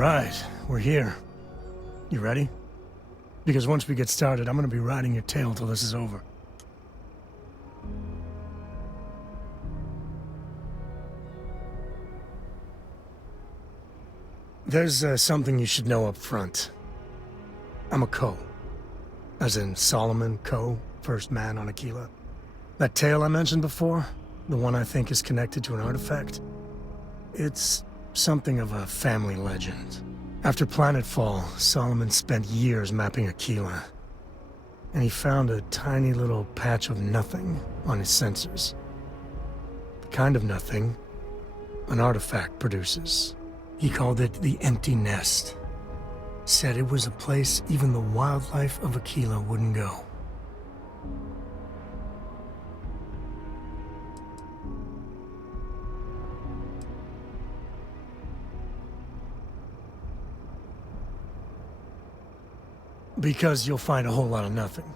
right, we're here. You ready? Because once we get started, I'm gonna be riding your tail till this is over. There's something you should know up front. I'm a Coe. As in Solomon Coe, first man on Aquila. That tale I mentioned before, the one I think is connected to an artifact, it's something of a family legend. After Planetfall, Solomon spent years mapping Aquila, and he found a tiny little patch of nothing on his sensors. The kind of nothing an artifact produces. He called it the Empty Nest. Said it was a place even the wildlife of Aquila wouldn't go. Because you'll find a whole lot of nothing.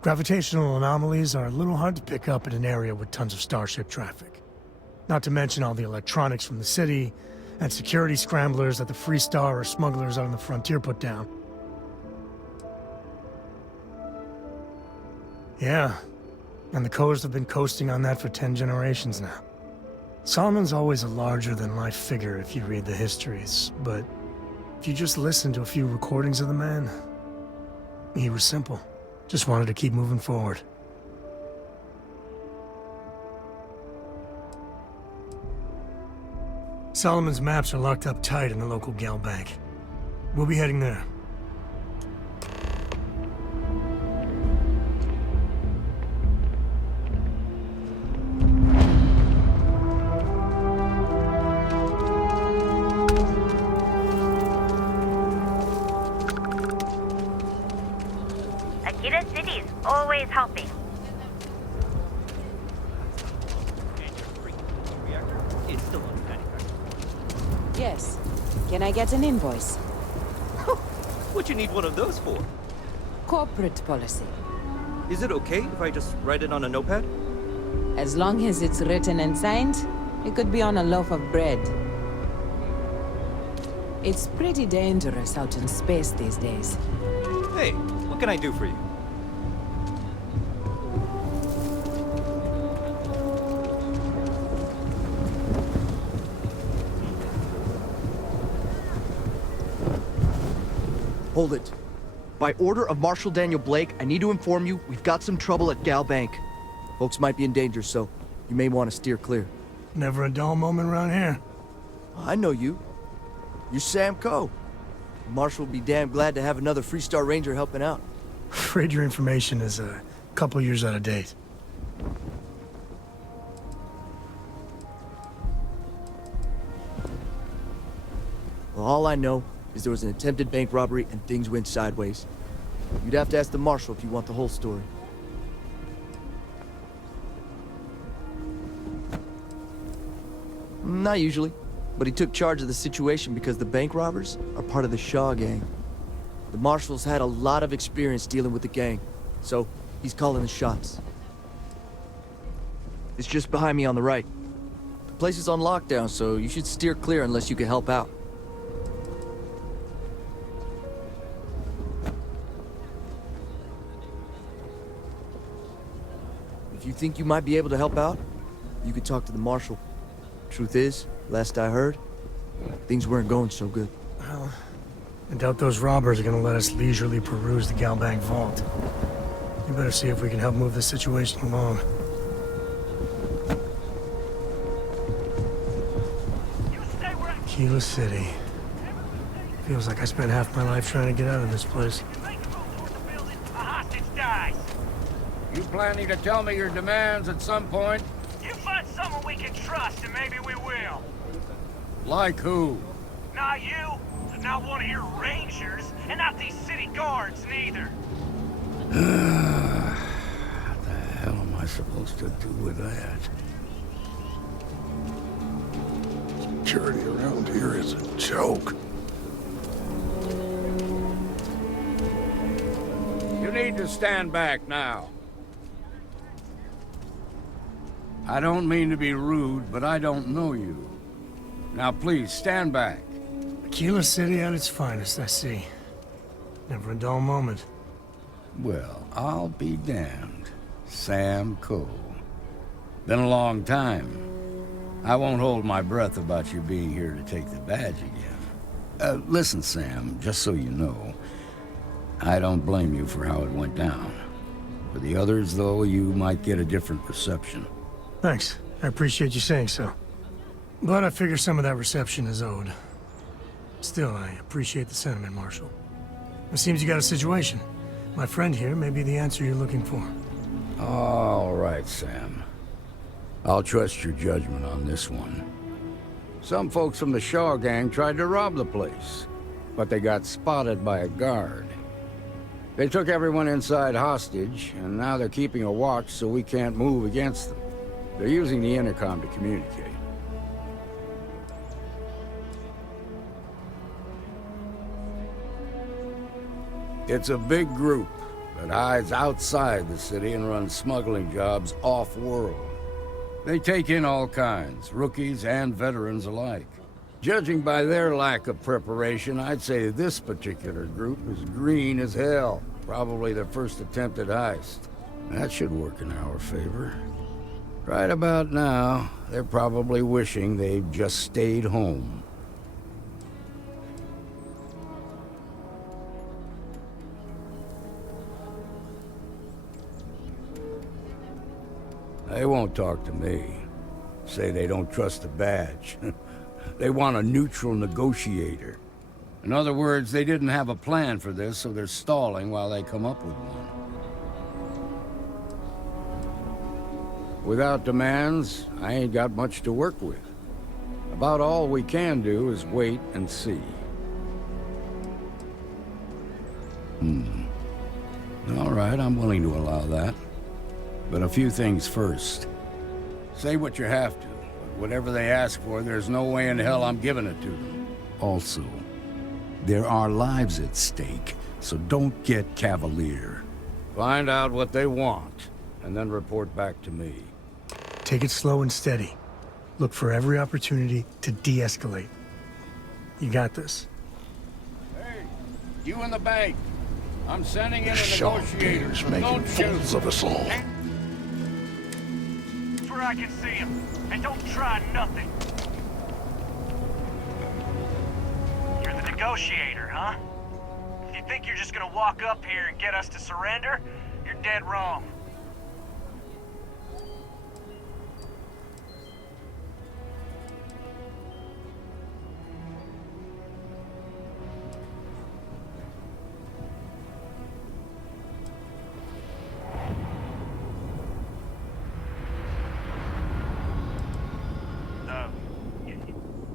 Gravitational anomalies are a little hard to pick up in an area with tons of starship traffic. Not to mention all the electronics from the city, and security scramblers that the Free Star or smugglers out on the frontier put down. Yeah, and the Coast have been coasting on that for 10 generations now. Solomon's always a larger-than-life figure if you read the histories, but if you just listen to a few recordings of the man, he was simple. Just wanted to keep moving forward. Solomon's maps are locked up tight in the local gal bank. We'll be heading there. Akita City is always helping. Yes. Can I get an invoice? What'd you need one of those for? Corporate policy. Is it okay if I just write it on a notepad? As long as it's written and signed, it could be on a loaf of bread. It's pretty dangerous out in space these days. Hey, what can I do for you? Hold it. By order of Marshal Daniel Blake, I need to inform you we've got some trouble at Gal Bank. Folks might be in danger, so you may want to steer clear. Never a dull moment around here. I know you. You're Sam Coe. Marshal will be damn glad to have another Free Star Ranger helping out. Afraid your information is a couple years out of date. Well, all I know is there was an attempted bank robbery and things went sideways. You'd have to ask the Marshal if you want the whole story. Not usually, but he took charge of the situation because the bank robbers are part of the Shaw gang. The Marshal's had a lot of experience dealing with the gang, so he's calling the shots. It's just behind me on the right. The place is on lockdown, so you should steer clear unless you can help out. If you think you might be able to help out, you could talk to the Marshal. Truth is, last I heard, things weren't going so good. Well, I doubt those robbers are gonna let us leisurely peruse the Galbank vault. We better see if we can help move the situation along. Aquila City. Feels like I spent half my life trying to get out of this place. You planning to tell me your demands at some point? You find someone we can trust, and maybe we will. Like who? Not you, not one of your rangers, and not these city guards, neither. What the hell am I supposed to do with that? Security around here is a joke. You need to stand back now. I don't mean to be rude, but I don't know you. Now please, stand back. Aquila City at its finest, I see. Never a dull moment. Well, I'll be damned. Sam Cole. Been a long time. I won't hold my breath about you being here to take the badge again. Listen, Sam, just so you know, I don't blame you for how it went down. For the others, though, you might get a different reception. Thanks. I appreciate you saying so. But I figure some of that reception is owed. Still, I appreciate the sentiment, Marshal. It seems you got a situation. My friend here may be the answer you're looking for. All right, Sam. I'll trust your judgment on this one. Some folks from the Shaw gang tried to rob the place, but they got spotted by a guard. They took everyone inside hostage, and now they're keeping a watch so we can't move against them. They're using the intercom to communicate. It's a big group that hides outside the city and runs smuggling jobs off-world. They take in all kinds, rookies and veterans alike. Judging by their lack of preparation, I'd say this particular group is green as hell. Probably their first attempt at heist. That should work in our favor. Right about now, they're probably wishing they'd just stayed home. They won't talk to me. Say they don't trust the badge. They want a neutral negotiator. In other words, they didn't have a plan for this, so they're stalling while they come up with one. Without demands, I ain't got much to work with. About all we can do is wait and see. All right, I'm willing to allow that. But a few things first. Say what you have to, but whatever they ask for, there's no way in hell I'm giving it to them. Also, there are lives at stake, so don't get cavalier. Find out what they want, and then report back to me. Take it slow and steady. Look for every opportunity to de-escalate. You got this. Hey, you in the bank. I'm sending in a Shaw negotiator. gang's making fools of us all. That's where I can see him. And don't try nothing. You're the negotiator, huh? If you think you're just gonna walk up here and get us to surrender, you're dead wrong.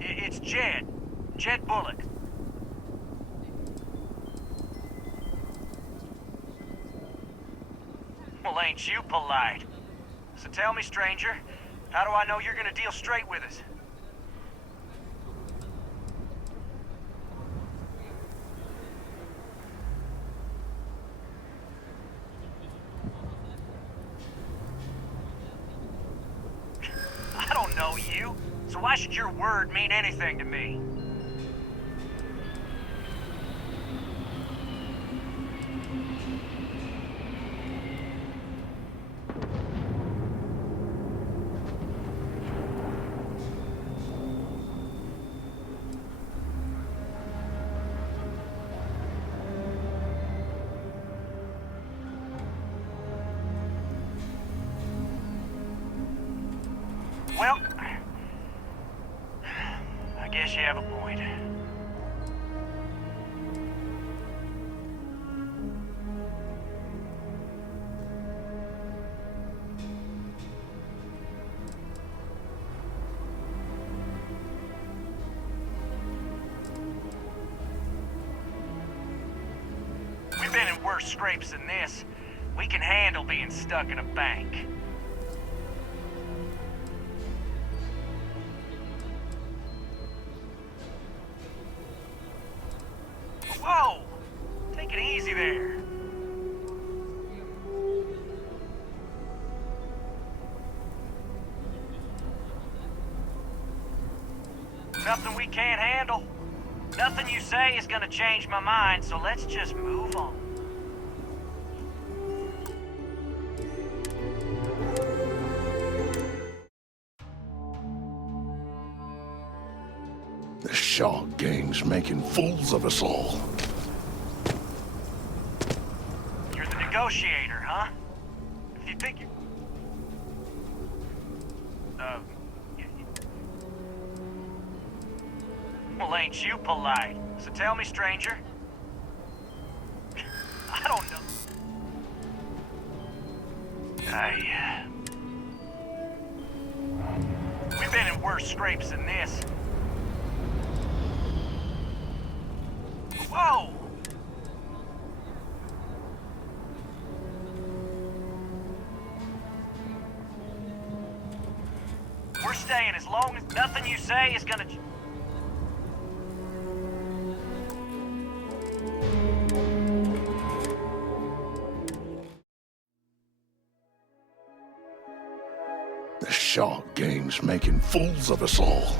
It's Jed. Jed Bullock. Well, ain't you polite? So tell me, stranger, how do I know you're gonna deal straight with us? I don't know you, so why should your word mean anything to me? Well, I guess you have a point. We've been in worse scrapes than this. We can handle being stuck in a bank. Whoa! Take it easy there. Nothing we can't handle. Nothing you say is gonna change my mind, so let's just move on. The Shark Gang's making fools of us all. You're the negotiator, huh? If you think you... Well, ain't you polite? So tell me, stranger. I don't know. We've been in worse scrapes than this. Whoa! We're staying as long as nothing you say is gonna... The Shark Gang's making fools of us all.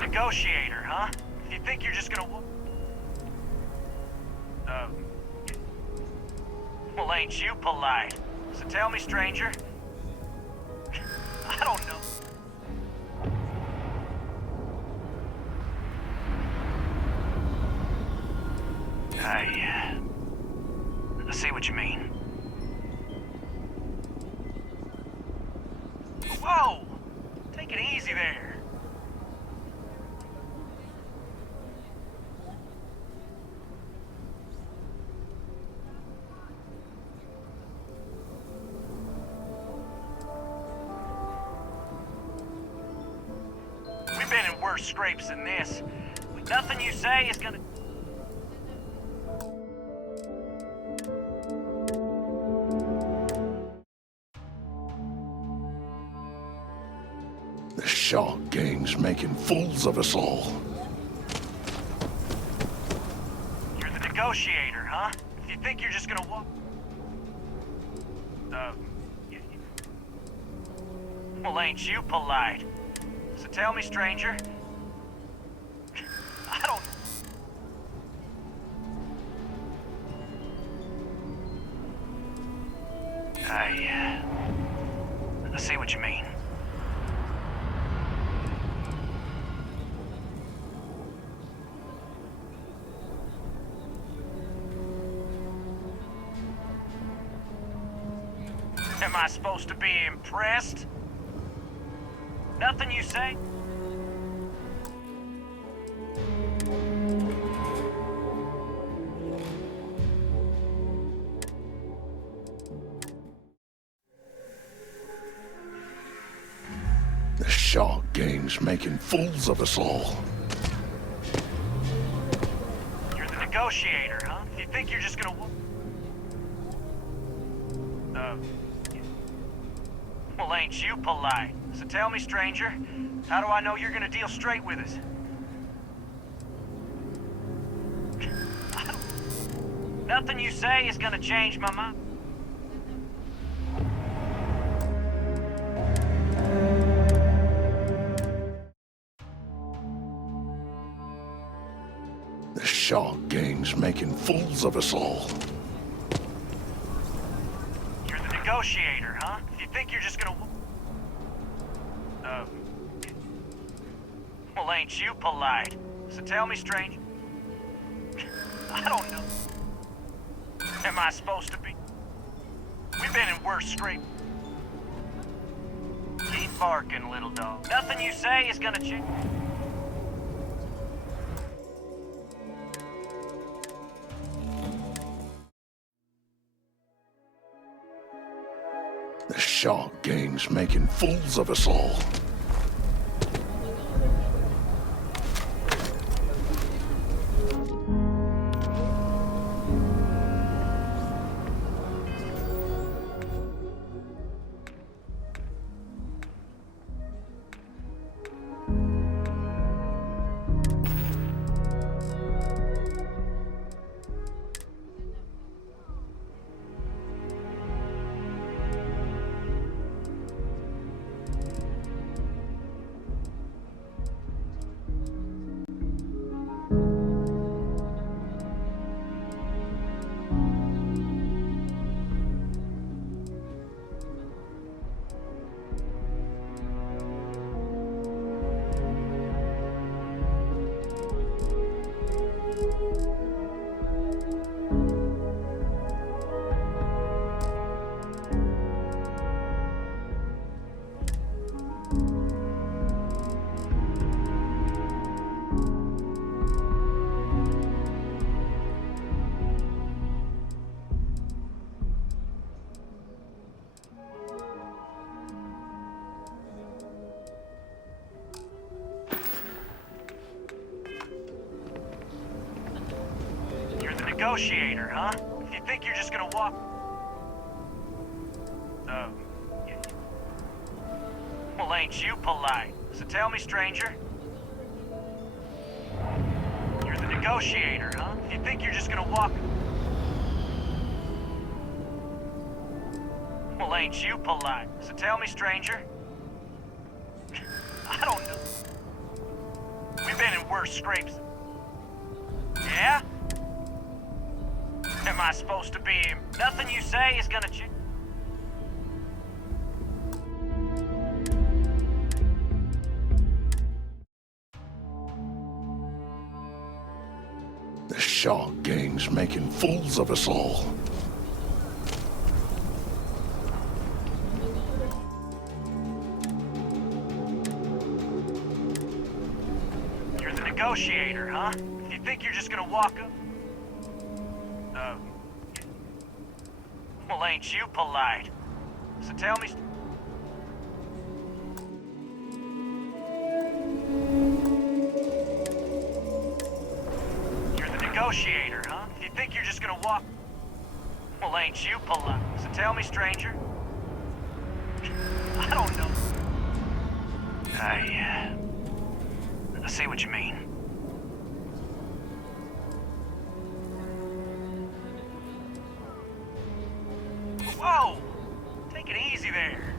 Negotiator, huh? You think you're just gonna... Well, ain't you polite? So tell me, stranger. I don't know. I see what you mean. Whoa! Take it easy there. Been in worse scrapes than this. Nothing you say is gonna... The Shark Gang's making fools of us all. You're the negotiator, huh? If you think you're just gonna walk... Well, ain't you polite? So tell me, stranger. I don't... I see what you mean. Am I supposed to be impressed? Nothing you say? The Shark Gang's making fools of us all. You're the negotiator, huh? You think you're just gonna... Well, ain't you polite? So tell me, stranger, how do I know you're gonna deal straight with us? Nothing you say is gonna change my mind. The Shark Gang's making fools of us all. You're the negotiator, huh? You think you're just gonna... Well, ain't you polite? So tell me, stranger. I don't know. Am I supposed to be? We've been in worse scrape. Keep barking, little dog. Nothing you say is gonna change. The shark gang's making fools of us all. You're the negotiator, huh? If you think you're just gonna walk... yeah. Well, ain't you polite? So tell me, stranger. You're the negotiator, huh? If you think you're just gonna walk... Well, ain't you polite? So tell me, stranger. I don't know. We've been in worse scrapes. Yeah? Am I supposed to be... Nothing you say is gonna change? The shark gang's making fools of us all. You're the negotiator, huh? If you think you're just gonna walk up... Well, ain't you polite? So tell me... You're the negotiator, huh? If you think you're just gonna walk... Well, ain't you polite? So tell me, stranger. I don't know. I see what you mean. Whoa! Take it easy there.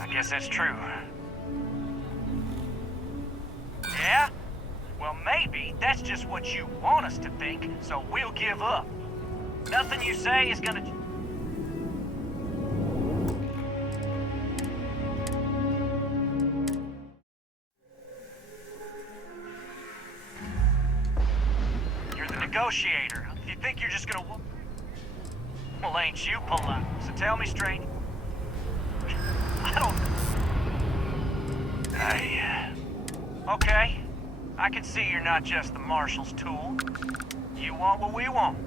I guess that's true. Yeah? Well, maybe that's just what you want us to think, so we'll give up. Nothing you say is gonna... You're the negotiator. If you think you're just gonna... Well, ain't you polite? So tell me straight. I don't... Okay. I can see you're not just the Marshal's tool. You want what we want.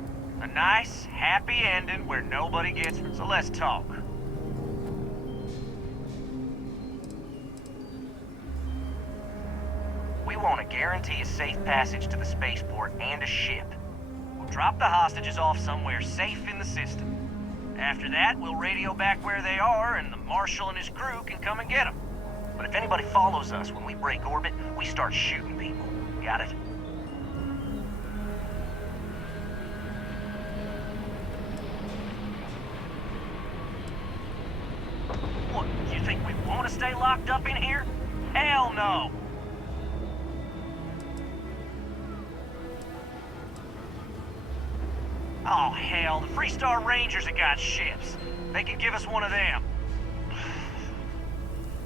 A nice, happy ending where nobody gets hurt. So let's talk. We want to guarantee a safe passage to the spaceport and a ship. We'll drop the hostages off somewhere safe in the system. After that, we'll radio back where they are, and the Marshal and his crew can come and get them. But if anybody follows us when we break orbit, we start shooting people. Got it? What, you think we want to stay locked up in here? Hell no! Oh, hell, the Freestar Rangers have got ships. They can give us one of them.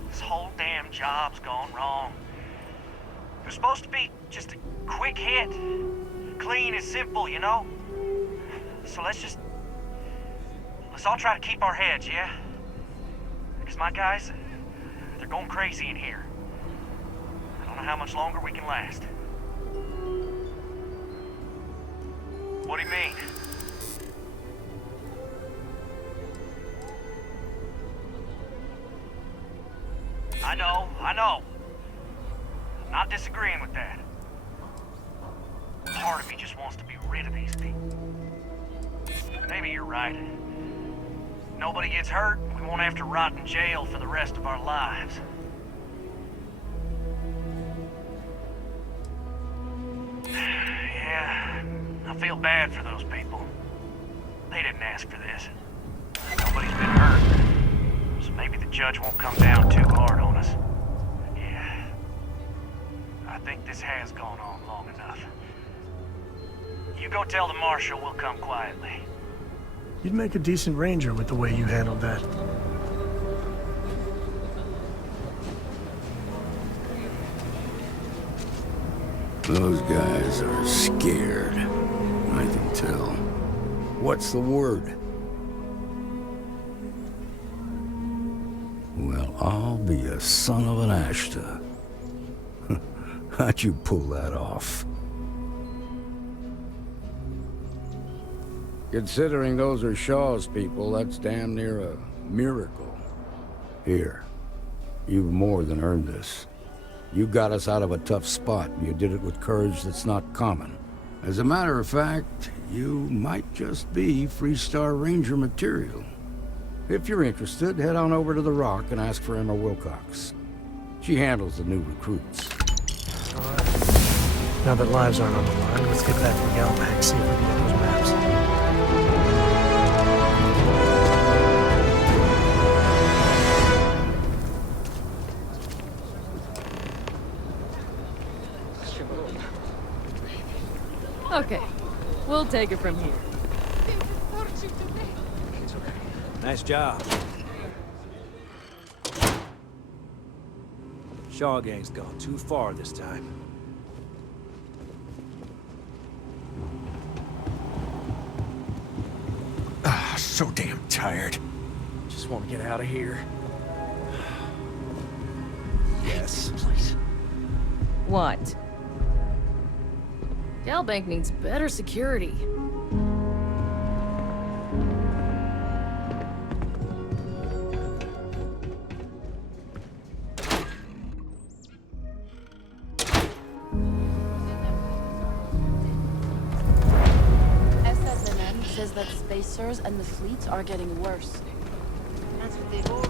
This whole damn job's gone wrong. It was supposed to be just a quick hit. Clean and simple, you know? So let's all try to keep our heads, yeah? Because my guys, they're going crazy in here. I don't know how much longer we can last. What do you mean? I know. I'm not disagreeing with that. Part of me just wants to be rid of these people. Maybe you're right. Nobody gets hurt, we won't have to rot in jail for the rest of our lives. Yeah, I feel bad for those people. They didn't ask for this. Nobody's been hurt. So maybe the judge won't come down too hard on us. Yeah. I think this has gone on long enough. You go tell the marshal we'll come quietly. You'd make a decent ranger with the way you handled that. Those guys are scared. I can tell. What's the word? Well, I'll be a son of an Ashta. How'd you pull that off? Considering those are Shaw's people, that's damn near a miracle. Here, you've more than earned this. You got us out of a tough spot, and you did it with courage that's not common. As a matter of fact, you might just be Freestar Ranger material. If you're interested, head on over to the Rock and ask for Emma Wilcox. She handles the new recruits. All right. Now that lives aren't on the line, let's get back to Galbank, see if we can get those maps. Okay, we'll take it from here. Nice job. Shaw Gang's gone too far this time. So damn tired. Just want to get out of here. Yes, please. What? Galbank needs better security. SSNM says that spacers and the fleets are getting worse. That's what they've always.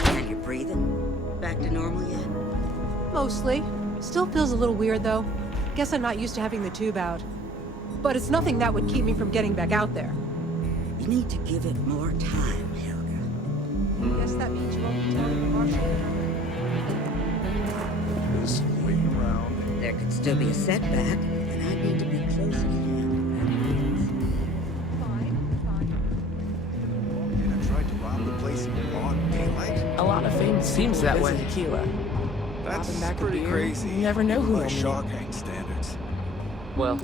And you're breathing? Back to normal yet? Mostly. Still feels a little weird, though. Guess I'm not used to having the tube out. But it's nothing that would keep me from getting back out there. You need to give it more time, Helga. Guess that means you won't be telling the marshal. Just wait around. There could still be a setback, and I need to be close at hand. I tried to rob the place in broad daylight. A lot of things seems that way. Tequila. That's Back a pretty beer. crazy. You never know who By will Shaw meet. Gang standards. Well,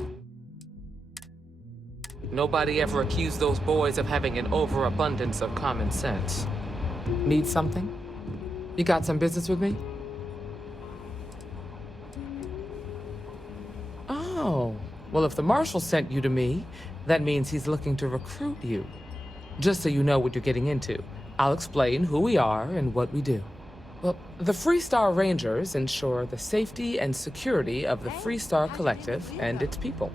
nobody ever accused those boys of having an overabundance of common sense. Need something? You got some business with me? Oh, well, if the marshal sent you to me, that means he's looking to recruit you. Just so you know what you're getting into, I'll explain who we are and what we do. Well, the Freestar Rangers ensure the safety and security of the Freestar Collective and its people.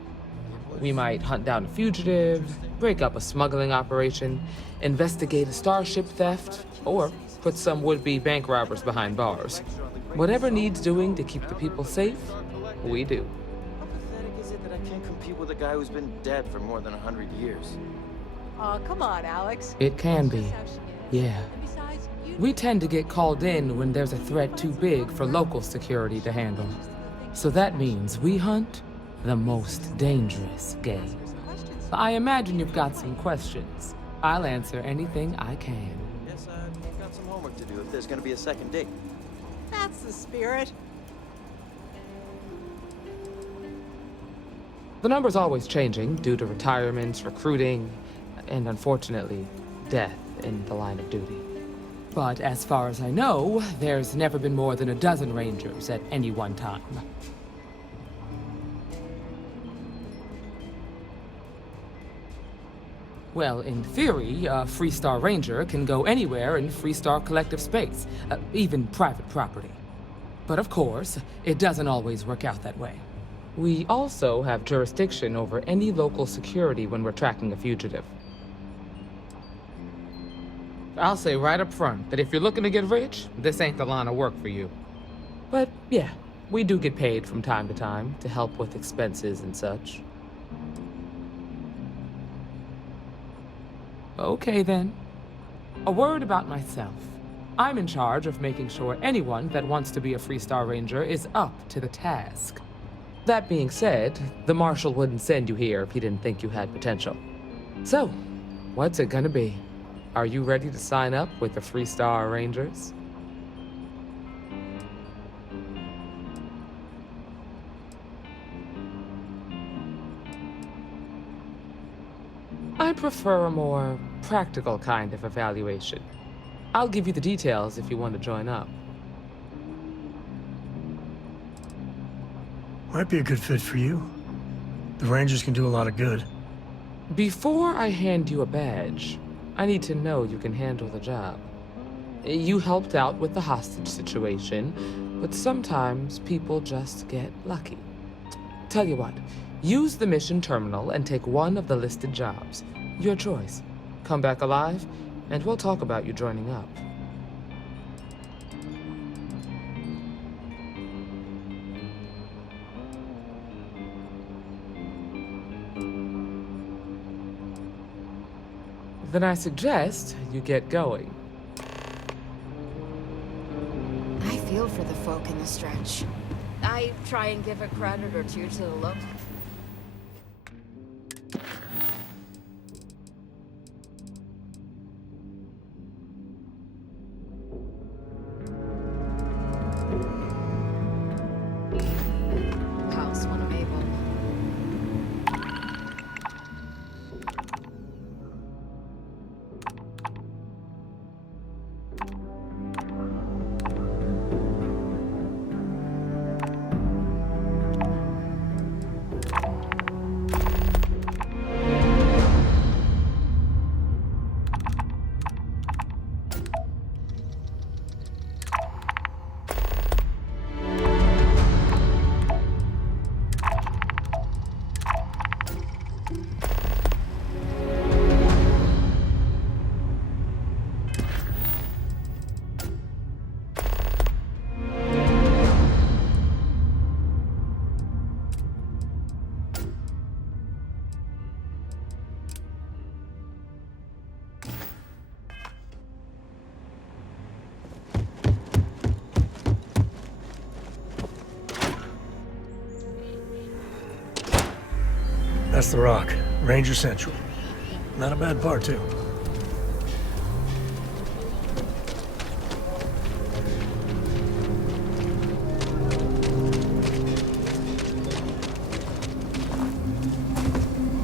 We might hunt down a fugitive, break up a smuggling operation, investigate a starship theft, or put some would-be bank robbers behind bars. Whatever needs doing to keep the people safe, we do. How pathetic is it that I can't compete with a guy who's been dead for more than 100 years? Aw, come on, Alex. It can be, That's how she is. yeah. And besides, We tend to get called in when there's a threat too big for local security to handle. So that means we hunt the most dangerous game. I imagine you've got some questions. I'll answer anything I can. Guess I've got some homework to do if there's gonna be a second date. That's the spirit. The number's always changing due to retirements, recruiting, and unfortunately, death in the line of duty. But as far as I know, there's never been more than a dozen Rangers at any one time. Well, in theory, a Freestar Ranger can go anywhere in Freestar Collective space, even private property. But of course, it doesn't always work out that way. We also have jurisdiction over any local security when we're tracking a fugitive. I'll say right up front that if you're looking to get rich, this ain't the line of work for you. But yeah, we do get paid from time to time to help with expenses and such. Okay then. A word about myself. I'm in charge of making sure anyone that wants to be a Freestar Ranger is up to the task. That being said, the Marshal wouldn't send you here if he didn't think you had potential. So, what's it gonna be? Are you ready to sign up with the Freestar Rangers? I prefer a more practical kind of evaluation. I'll give you the details if you want to join up. Might be a good fit for you. The Rangers can do a lot of good. Before I hand you a badge, I need to know you can handle the job. You helped out with the hostage situation, but sometimes people just get lucky. Tell you what, use the mission terminal and take one of the listed jobs. Your choice. Come back alive, and we'll talk about you joining up. Then I suggest you get going. I feel for the folk in the stretch. I try and give a credit or two to the local. House when I'm able. That's the Rock, Ranger Central. Not a bad part, too.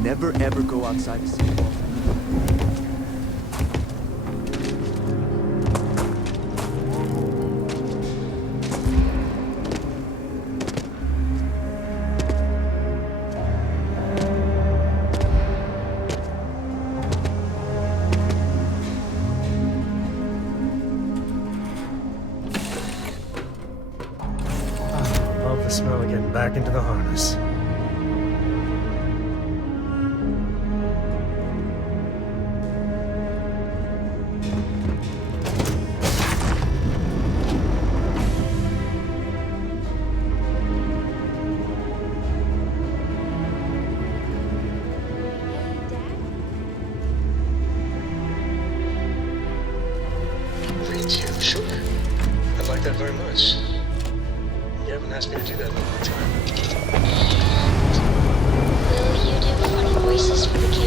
Never ever go outside the city wall. Love the smell of getting back into the harness. Read you? Sure. I'd like that very much. You haven't asked me to do that in a long time. Will you do funny voices for the kids?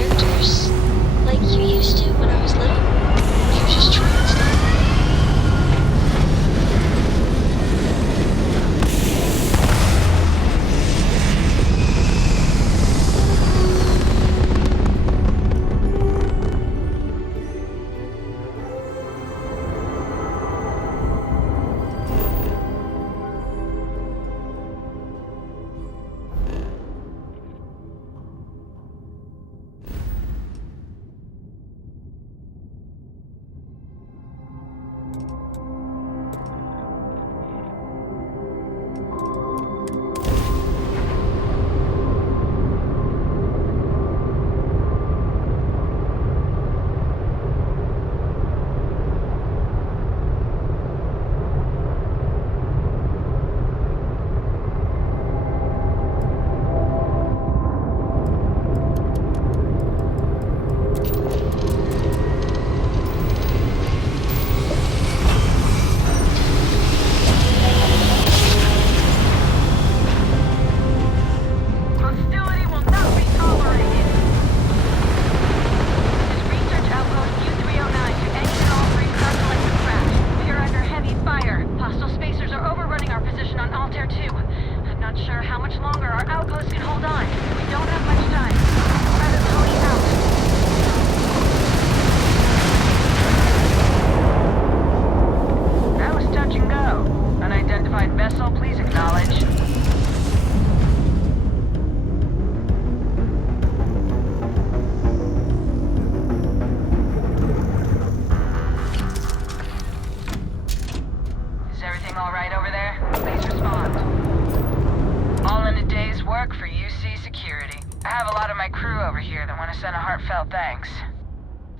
I have a lot of my crew over here that want to send a heartfelt thanks.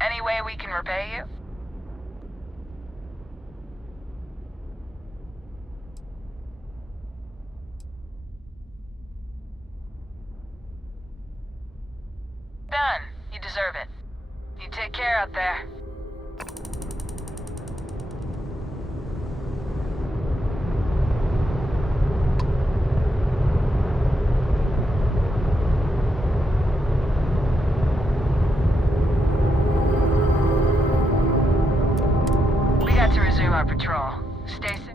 Any way we can repay you? Done. You deserve it. You take care out there. We got to resume our patrol. Stay safe.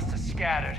must have scattered.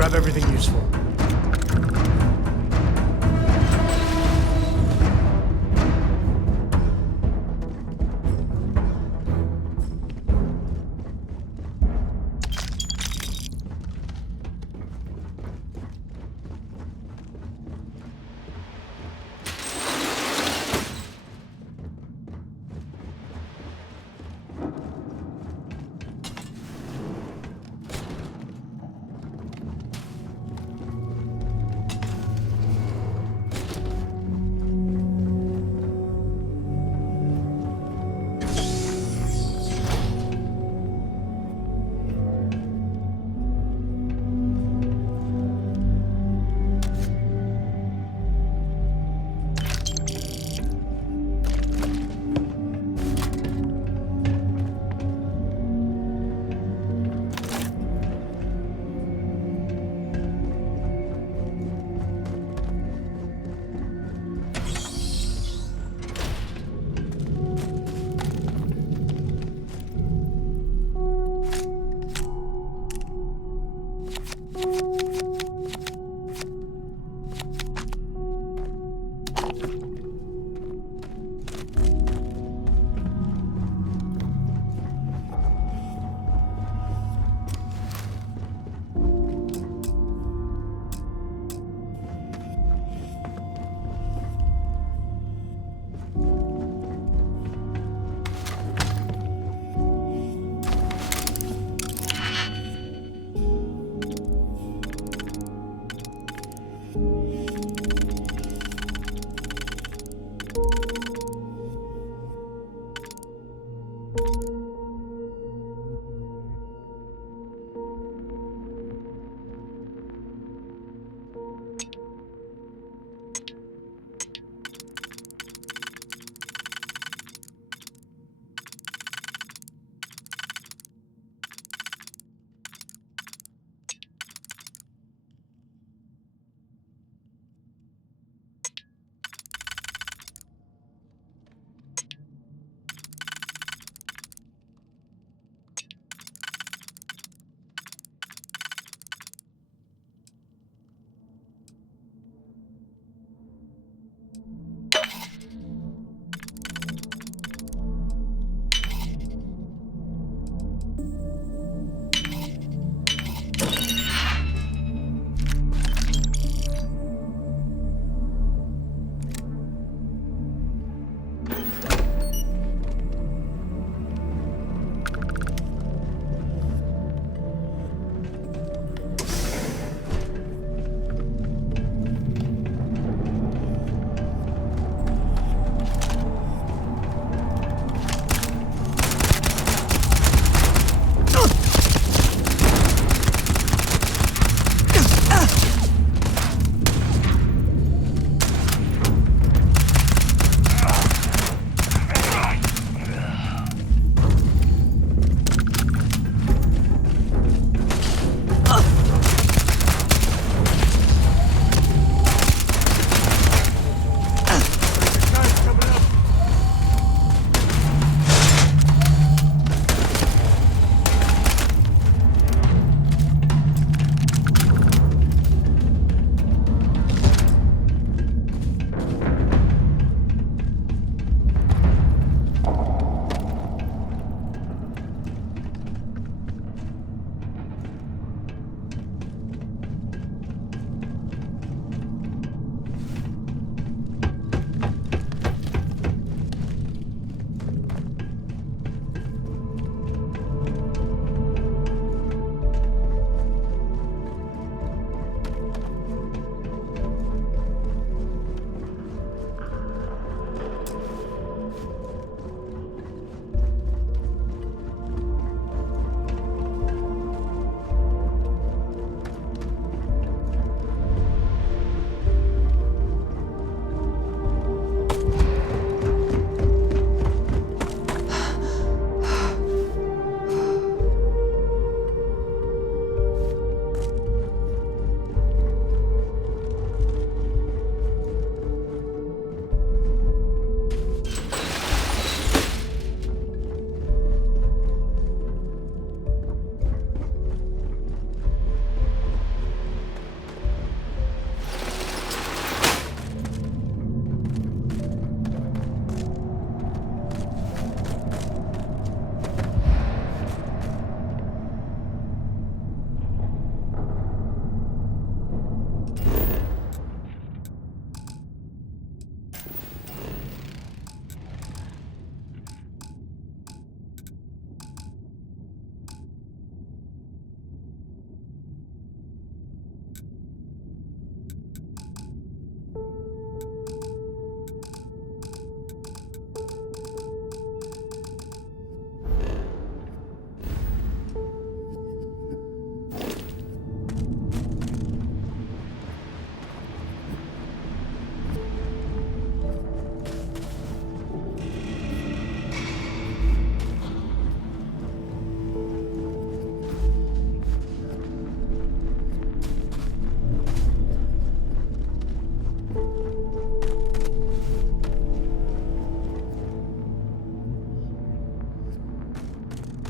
Grab everything useful.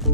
To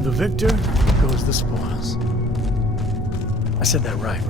the victor goes the spoils. I said that right?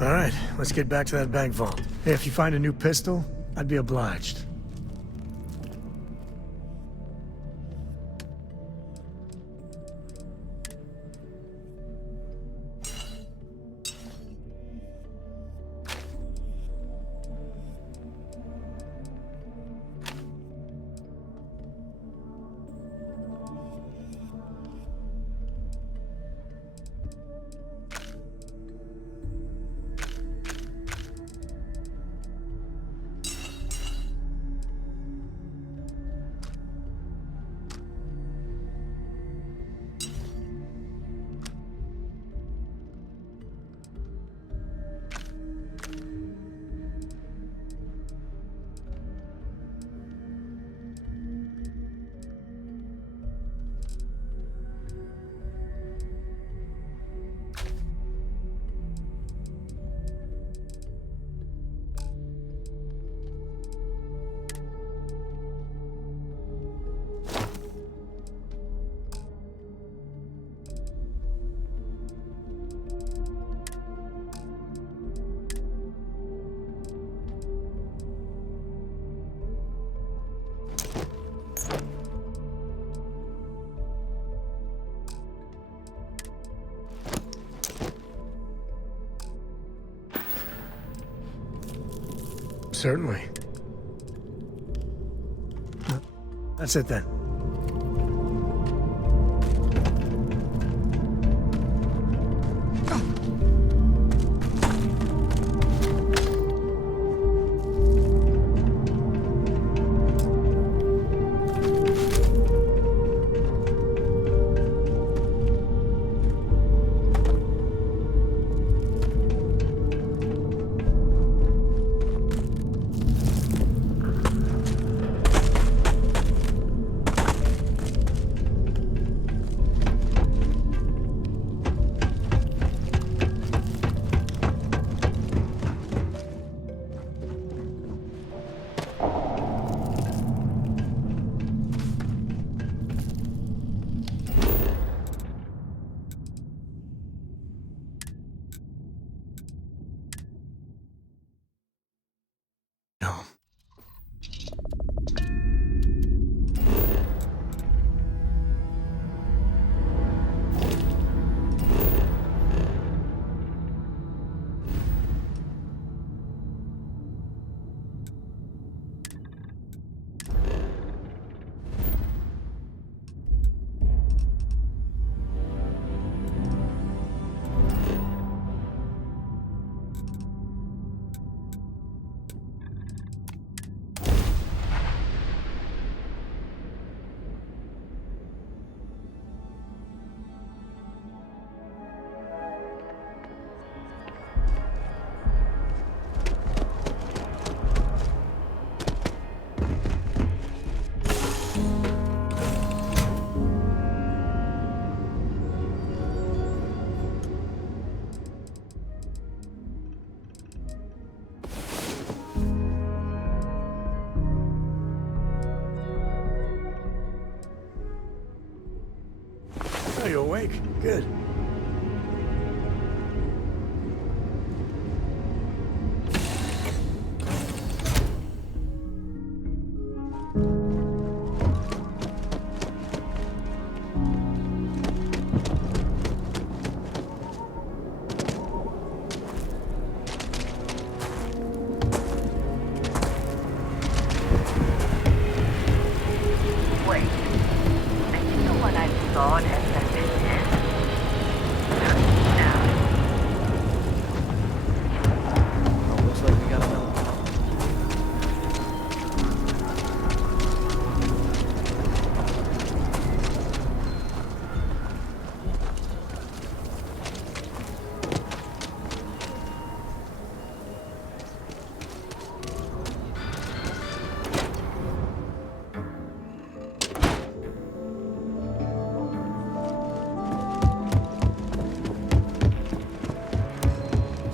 All right, let's get back to that bank vault. Hey, if you find a new pistol, I'd be obliged. Certainly. That's it then. home. Oh, you awake? Good. Wait. I think the one I thought had been dead. Oh, looks like we got another one.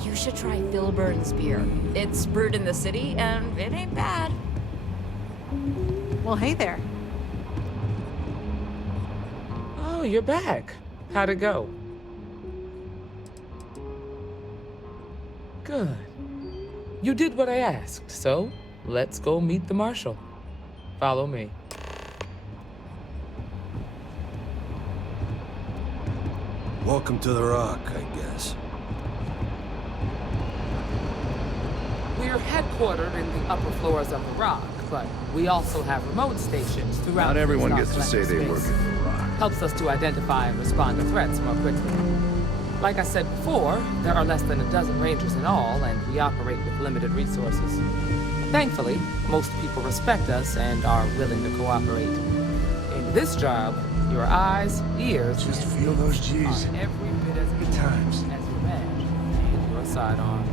You should try Filburn's beer. It's brewed in the city, and it ain't bad. Well, hey there. Oh, you're back. How'd it go? Good. You did what I asked, so let's go meet the Marshal. Follow me. Welcome to the Rock, I guess. We're headquartered in the upper floors of the Rock, but we also have remote stations throughout. Not the everyone Star gets to say Collective they work space. at the Rock. Helps us to identify and respond to threats more quickly. Like I said before, there are less than a dozen Rangers in all, and we operate with limited resources. Thankfully, most people respect us and are willing to cooperate. In this job, your eyes, ears, Just feel those G's. are every bit as Good times. as your badge and your sidearm.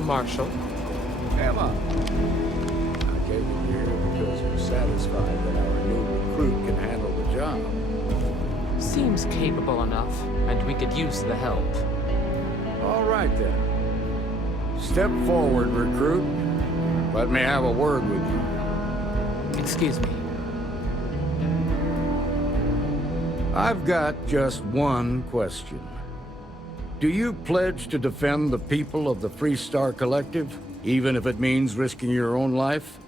Marshal. Emma, I came in here because you're satisfied that our new recruit can handle the job. Seems capable enough, and we could use the help. All right, then. Step forward, recruit. Let me have a word with you. Excuse me. I've got just one question. Do you pledge to defend the people of the Free Star Collective, even if it means risking your own life?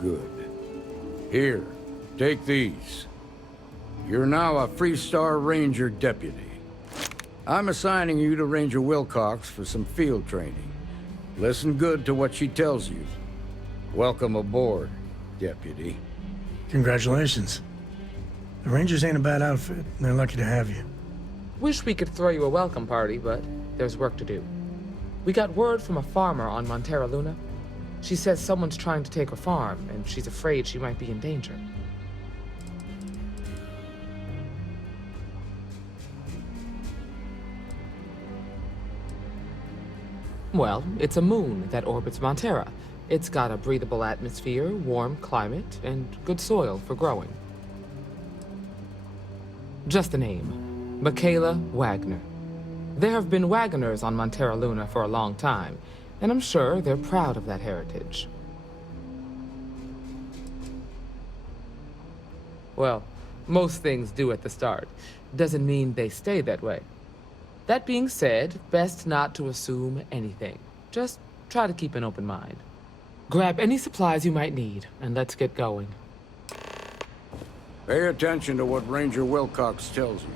Good. Here, take these. You're now a Free Star Ranger deputy. I'm assigning you to Ranger Wilcox for some field training. Listen good to what she tells you. Welcome aboard, deputy. Congratulations. The Rangers ain't a bad outfit. They're lucky to have you. Wish we could throw you a welcome party, but there's work to do. We got word from a farmer on Montera Luna. She says someone's trying to take her farm, and she's afraid she might be in danger. Well, it's a moon that orbits Montera. It's got a breathable atmosphere, warm climate, and good soil for growing. Just a name. Michaela Wagner. There have been wagoners on Montera Luna for a long time, and I'm sure they're proud of that heritage. Well, most things do at the start. Doesn't mean they stay that way. That being said, best not to assume anything. Just try to keep an open mind. Grab any supplies you might need, and let's get going. Pay attention to what Ranger Wilcox tells you.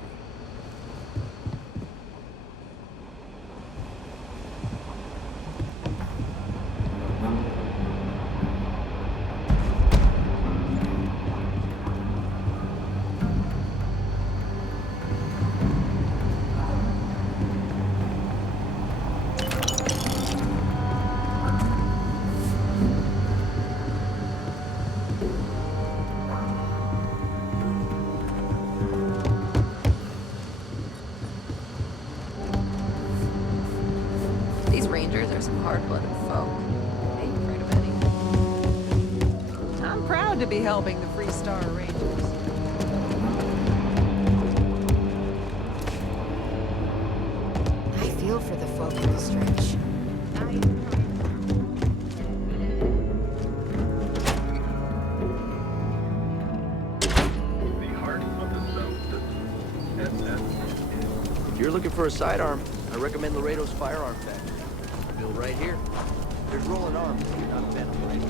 These rangers are some hard-blooded folk. They ain't afraid of anything. I'm proud to be helping the Free Star Rangers. I feel for the folk in the stretch. If you're looking for a sidearm, I recommend Laredo's Firearm Factory. Built right here. There's rolling arms if you're not a fan of Laredo.